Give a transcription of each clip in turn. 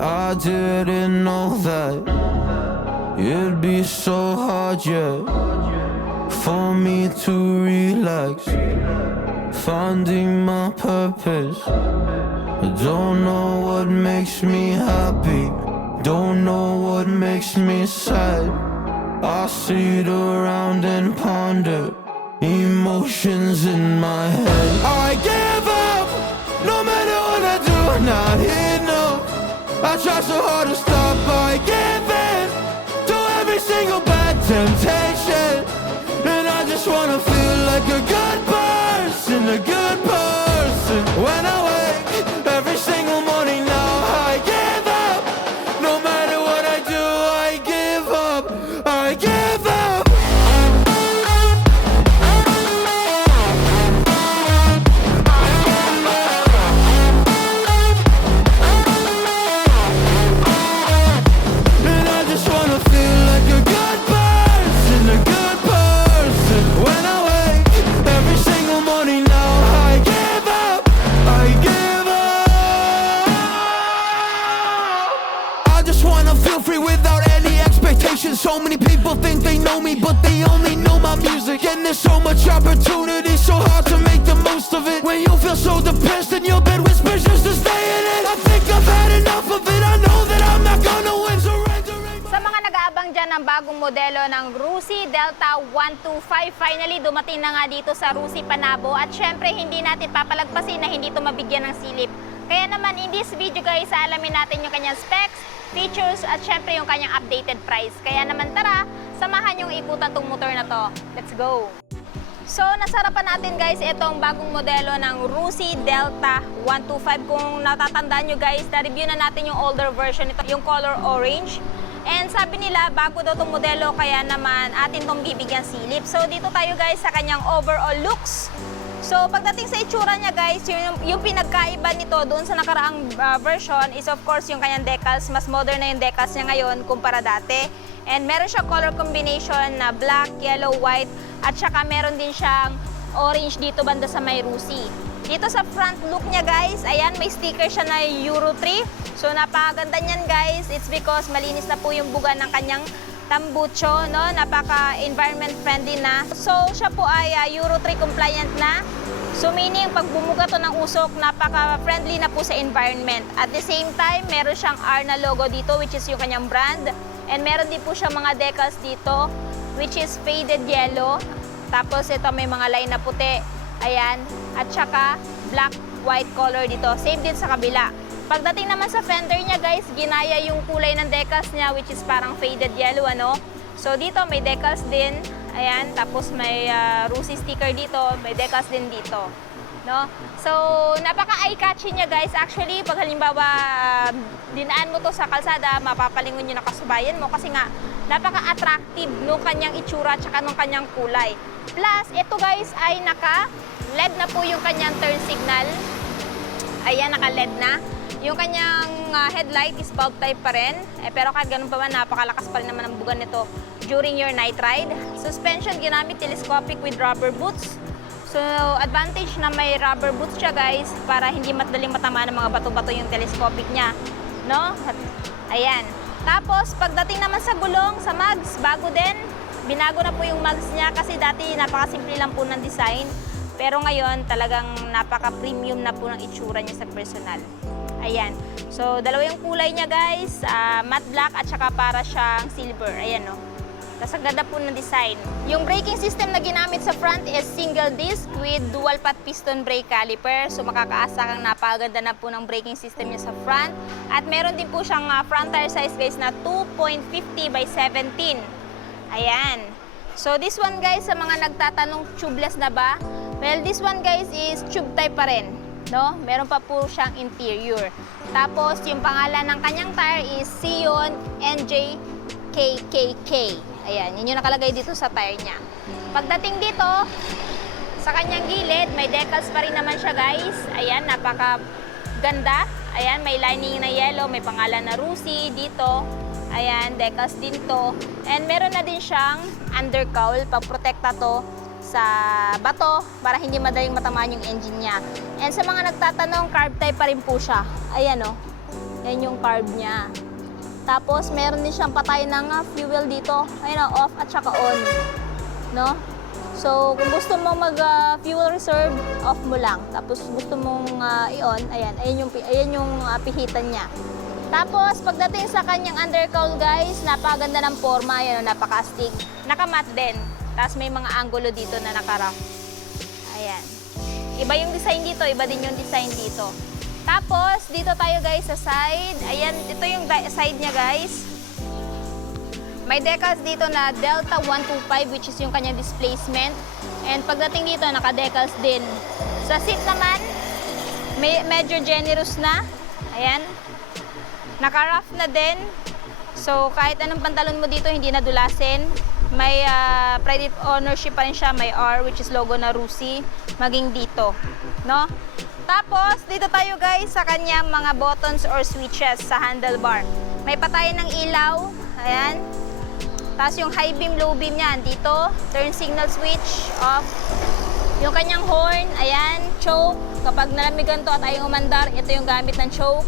I didn't know that it'd be so hard, yeah, for me to relax, finding my purpose. I don't know what makes me happy, don't know what makes me sad. I sit around and ponder emotions in my head. I give up, no matter what I do, I'm not enough. I try so hard to stop, I give in to every single bad temptation. And I just wanna feel like a good person, a good person. When I wake every single morning now, I give up. No matter what I do, I give up. I give up. And I just wanna feel like a good person, a good person. When I wake every single morning now, I give up. I give up. I just wanna feel free without any expectations. So many people think they know me, but they only know my music. And there's so much opportunity, so hard to make the most of it. When you feel so depressed and your bed whispers just to stay in it, I think I've had enough of it. I know that I'm not gonna win, surrendering. Sa mga nag-aabang dyan ng bagong modelo ng Rusi Delta 125, finally dumating na nga dito sa Rusi Panabo. At syempre, hindi natin papalagpasin na hindi ito mabigyan ng silip. Kaya naman, in this video guys, alamin natin yung kanyang specs, features, at syempre yung kanyang updated price. Kaya naman tara, samahan yung ikutan tong motor na to. Let's go! So, nasarapan natin guys itong bagong modelo ng Rusi Delta 125. Kung natatandaan nyo guys, na-review na natin yung older version ito, yung color orange. And sabi nila, bago daw itong modelo, kaya naman atin itong bibigyan silip. So, dito tayo guys sa kanyang overall looks. So, pagdating sa itsura niya guys, yung pinagkaiba nito doon sa nakaraang version is of course yung kanyang decals. Mas modern na yung decals niya ngayon kumpara dati. And meron siyang color combination na black, yellow, white, at saka meron din siyang orange dito banda sa may Rusi. Dito sa front look niya guys, ayan, may sticker siya na Euro 3. So napakaganda niyan guys, it's because malinis na po yung buga ng kanyang tambucho, no? Napaka-environment friendly na. So siya po ay Euro 3 compliant na. So meaning pag bumuga to ng usok, napaka-friendly na po sa environment. At the same time, meron siyang R na logo dito which is yung kanyang brand. And meron din po siya mga decals dito which is faded yellow. Tapos ito may mga line na puti. Ayan. At saka black, white color dito. Same din sa kabila. Pagdating naman sa fender niya guys, ginaya yung kulay ng decals niya which is parang faded yellow, ano. So dito may decals din. Ayan. Tapos may Rusi sticker dito. May decals din dito. No? So, napaka-eye-catchy niya guys. Actually, pag halimbawa dinaan mo to sa kalsada, mapapalingon yung nakasubayan mo kasi nga napaka-attractive nung kanyang itsura at saka nung kanyang kulay. Plus, ito guys ay naka-LED na po yung kanyang turn signal. Ayan, naka-LED na. Yung kanyang headlight is bulb type pa rin. Pero kahit ganun pa man, napakalakas pa rin naman ang bugan nito during your night ride. Suspension, ginamit telescopic with rubber boots. So, advantage na may rubber boots siya guys para hindi madaling matamaan ng mga bato-bato yung telescopic niya, no? Ayan. Tapos, pagdating naman sa gulong, sa mags, bago din. Binago na po yung mags niya kasi dati napakasimple lang po ng design. Pero ngayon, talagang napaka-premium na po ng itsura niya sa personal. Ayan. So, dalawa yung kulay niya guys, matte black at saka para siyang silver. Ayan, no? Tapos ang ganda po ng design. Yung braking system na ginamit sa front is single disc with dual path piston brake caliper. So makakaasa kang napakaganda na po ng braking system niya sa front. At meron din po siyang front tire size guys na 2.50 by 17. Ayan. So this one guys, sa mga nagtatanong tubeless na ba? Well, this one guys is tube type pa rin. No? Meron pa po siyang interior. Tapos yung pangalan ng kanyang tire is Sion NJ KKK. Ayan, yun yung nakalagay dito sa tire niya. Pagdating dito, sa kanyang gilid, may decals pa rin naman siya guys. Ayan, napaka-ganda. Ayan, may lining na yellow, may pangalan na Rusi dito. Ayan, decals din to. And meron na din siyang undercowl, pag-protekta to sa bato para hindi madaling matamaan yung engine niya. And sa mga nagtatanong, carb type pa rin po siya. Ayan o. Ayan yung carb niya. Tapos, meron din siyang patay ng fuel dito. Ayun, off at saka on. No? So, kung gusto mong mag-fuel reserve, off mo lang. Tapos, gusto mong i-on, ayan yung pihitan niya. Tapos, pagdating sa kanyang undercowl, guys, napakaganda ng forma. Ayan, napaka-astig. Naka-matte din. Tapos, may mga angulo dito na naka-rough. Ayan. Iba yung design dito, iba din yung design dito. Tapos, dito tayo, guys, sa side. Ayan, ito yung side niya, guys. May decals dito na Delta 125, which is yung kanyang displacement. And pagdating dito, naka-decals din. Sa seat naman, medyo generous na. Ayan. Naka-rough na din. So, kahit anong pantalon mo dito, hindi nadulasin. May pride ownership pa rin siya. May R, which is logo na Rusi. Maging dito. No? Tapos, dito tayo guys sa kanyang mga buttons or switches sa handlebar. May patayan ng ilaw. Ayan. Tapos yung high beam, low beam niya, dito. Turn signal switch, off. Yung kanyang horn, ayan, choke. Kapag nalamigan to at ayaw umandar, ito yung gamit ng choke.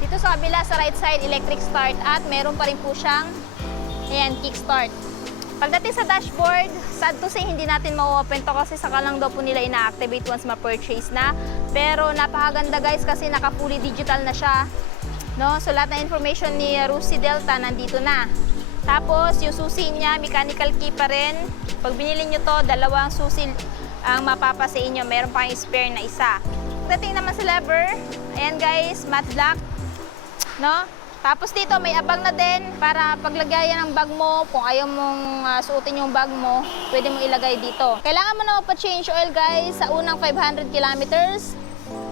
Dito sa kabila, sa right side, electric start. At meron pa rin po siyang, ayan, kick start. Pagdating sa dashboard, sad to say, hindi natin ma-open to kasi saka lang daw po nila ina-activate once ma-purchase na. Pero napakaganda guys kasi naka-fully digital na siya. No? So lahat na information ni Rusi Delta nandito na. Tapos, yung susi niya, mechanical key pa rin. Pag binili nyo to, dalawang susi ang mapapa sa inyo. Meron pa kayong spare na isa. Pagdating naman sa lever, ayan guys, matte black. No? Tapos dito, may abang na din para paglagayan ng bag mo. Kung ayaw mong suotin yung bag mo, pwede mo ilagay dito. Kailangan mo na pa-change oil guys sa unang 500 kilometers.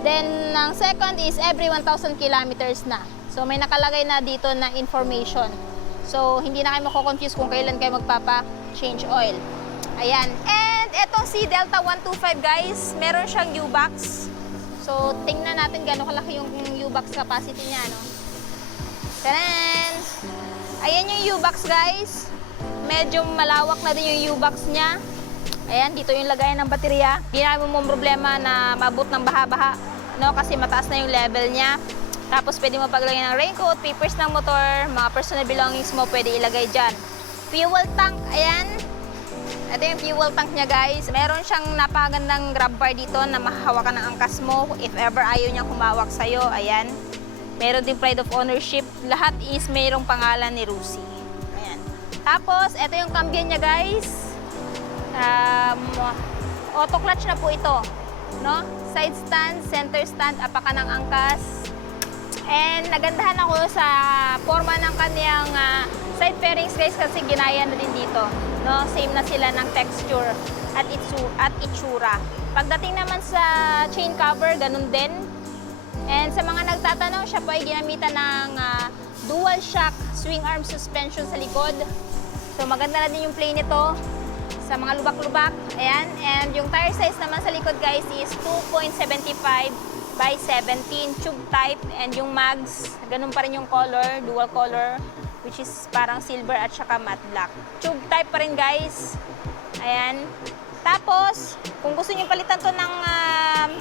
Then, ang second is every 1,000 kilometers na. So, may nakalagay na dito na information. So, hindi na kayo mako-confuse kung kailan kayo magpapa-change oil. Ayan. And etong si Delta 125 guys, meron siyang U-box. So, tingnan natin gano'ng kalaki yung U-box capacity niya, no? Taran! Ayan yung U-box guys. Medyo malawak na din yung U-box niya. Ayan, dito yung lagayan ng baterya. Hindi na mo problema na mabot ng baha-baha, no? Kasi mataas na yung level niya. Tapos pwede mo paglagyan ng raincoat, papers ng motor, mga personal belongings mo pwede ilagay dyan. Fuel tank, ayan. Ito yung fuel tank niya guys. Meron siyang napakagandang grab bar dito na mahahawakan ng angkas mo. If ever ayaw niyang humawak sa'yo, ayan. Meron din pride of ownership. Lahat is mayroong pangalan ni Rusi. Ayan. Tapos, ito yung cambio niya guys. Auto clutch na po ito. No? Side stand, center stand, apakan ng angkas. And nagandahan ako sa forma ng kaniyang side fairings guys kasi ginaya na din dito. No? Same na sila ng texture at itsura. Pagdating naman sa chain cover, ganun din. And sa mga nagtatanong, siya po ay ginamitan ng dual shock swing arm suspension sa likod. So maganda na din yung play nito sa mga lubak-lubak. Ayan. And yung tire size naman sa likod guys is 2.75 by 17 tube type, and yung mags, ganun pa rin yung color, dual color, which is parang silver at saka matte black. Tube type pa rin guys. Ayan. Tapos, kung gusto niyo palitan to ng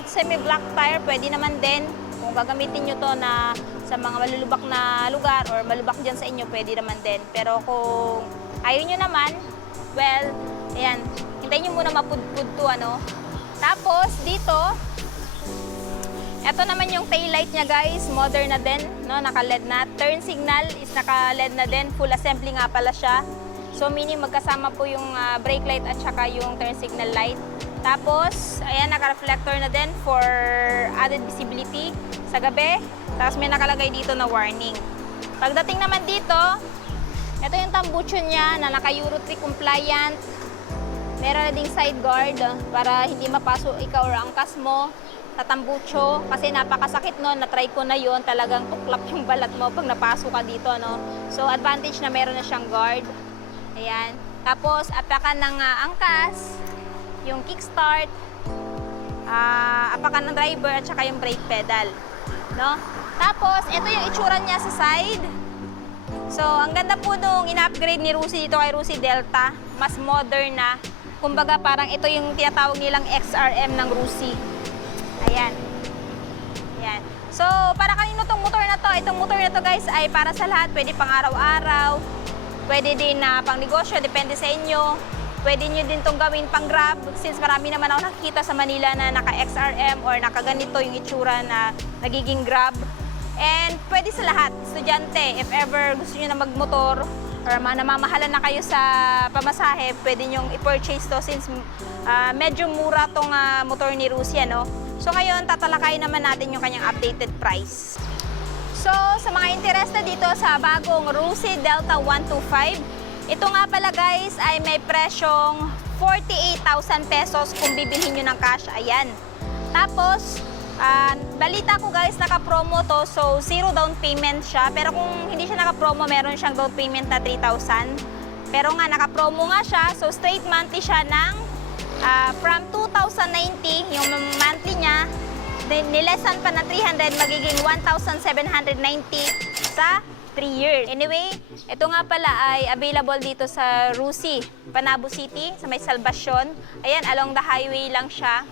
semi-black tire, pwede naman din. Kung gagamitin nyo to na sa mga malulubak na lugar or malubak dyan sa inyo, pwede naman din. Pero kung ayaw nyo naman, well, ayan, hintayin nyo muna mapudpud to, ano. Tapos, dito, ito naman yung tail light niya guys, modern na din, no? Naka-LED na. Turn signal is naka-LED na din, full assembly nga pala siya. So meaning magkasama po yung brake light at saka yung turn signal light. Tapos, ayan, naka-reflector na din for added visibility sa gabi. Tapos may nakalagay dito na warning. Pagdating naman dito, ito yung tambucho niya na naka-Euro 3 compliant. Meron na ding side guard para hindi mapasok ikaw or angkas mo. Tatambucho, kasi napakasakit no, na-try ko na yon, talagang tuklap yung balat mo pag napasok ka dito, no. So, advantage na meron na siyang guard. Ayan. Tapos, apakan ng angkas, yung kickstart, apakan ng driver, at saka yung brake pedal, no. Tapos, ito yung itsura niya sa side. So, ang ganda po nung in-upgrade ni Rusi dito kay Rusi Delta. Mas modern na. Kumbaga, parang ito yung tinatawag nilang XRM ng Rusi. Ayan. Ayan. So, para kanino tong motor na to? itong motor na to guys ay para sa lahat. Pwede pang araw-araw, pwede din na pang negosyo, depende sa inyo. Pwede nyo din itong gawin pang Grab since marami naman ako nakikita sa Manila na naka-XRM or naka-ganito yung itsura na nagiging Grab. And pwede sa lahat, estudyante, if ever gusto nyo na magmotor or namamahalan na kayo sa pamasahe, pwede nyong i-purchase to since medyo mura tong motor ni Rusia, no? So ngayon, tatalakayin naman natin yung kanyang updated price. So, sa mga interested dito sa bagong Rusi Delta 125, ito nga pala guys ay may presyong 48,000 pesos kung bibilhin nyo ng cash. Ayan. Tapos, balita ko guys, naka-promo to, so zero down payment siya. Pero kung hindi siya naka-promo, meron siyang down payment na 3,000. Pero nga, naka-promo nga siya, so straight monthly siya ng from 2,090, yung monthly niya, nilesan pa na 300, magiging 1,790 sa 3 years. Anyway, ito nga pala ay available dito sa Rusi, Panabo City, sa may Salvacion. Ayan, along the highway lang siya.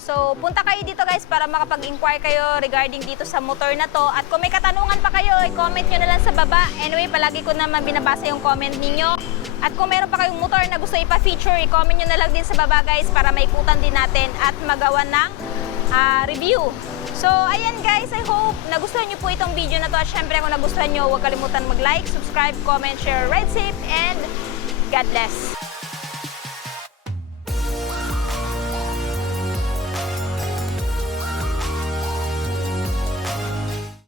So, punta kayo dito guys para makapag-inquire kayo regarding dito sa motor na to. At kung may katanungan pa kayo, i-comment nyo na lang sa baba. Anyway, palagi ko naman binabasa yung comment ninyo. At kung meron pa kayong motor na gusto ipa-feature, i-comment nyo na lang din sa baba guys para maikutan din natin at magawa ng review. So, ayan guys, I hope nagustuhan nyo po itong video na to. At syempre, kung nagustuhan nyo, huwag kalimutan mag-like, subscribe, comment, share, ride safe, and God bless!